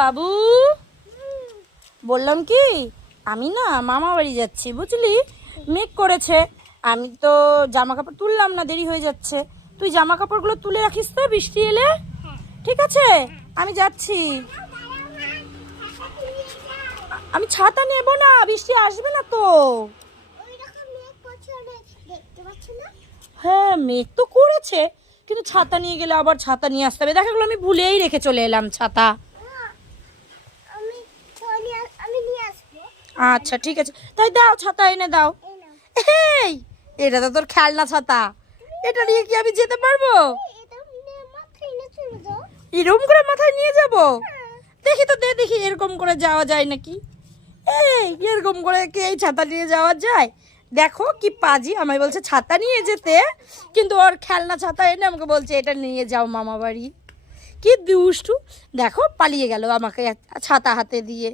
বাবু বললাম কি আমি না মামা বাড়ি যাচ্ছি বুঝলি, মেঘ করেছে, আমি তো জামা কাপড় তুললাম না, দেরি হয়ে যাচ্ছে। তুই জামা কাপড়গুলো তুলে রাখিস তো বৃষ্টি এলে, ঠিক আছে? আমি যাচ্ছি। আমি ছাতা নেব না, বৃষ্টি আসবে না তো। হ্যাঁ মেঘ তো করেছে, কিন্তু ছাতা নিয়ে গেলে আবার ছাতা নিয়ে আসতে হবে। দেখাগুলো আমি ভুলেই রেখে চলে এলাম ছাতা। আচ্ছা ঠিক আছে, তাই দাও ছাতা এনে দাও। এই এটা তো তোর খেলনা ছাতা, এটা নিয়ে কি আমি যেতে পারবো? এরকম করে মাথায় নিয়ে যাব? দেখি তো, দেখি এরকম করে যাওয়া যায় নাকি। এই এরকম করে কি এই ছাতা নিয়ে যাওয়া যায়? দেখো কি পাজি, আমায় বলছে ছাতা নিয়ে যেতে, কিন্তু ওর খেলনা ছাতা এনে আমাকে বলছে এটা নিয়ে যাও মামা বাড়ি। কি দুষ্টু, দেখো পালিয়ে গেল আমাকে ছাতা হাতে দিয়ে।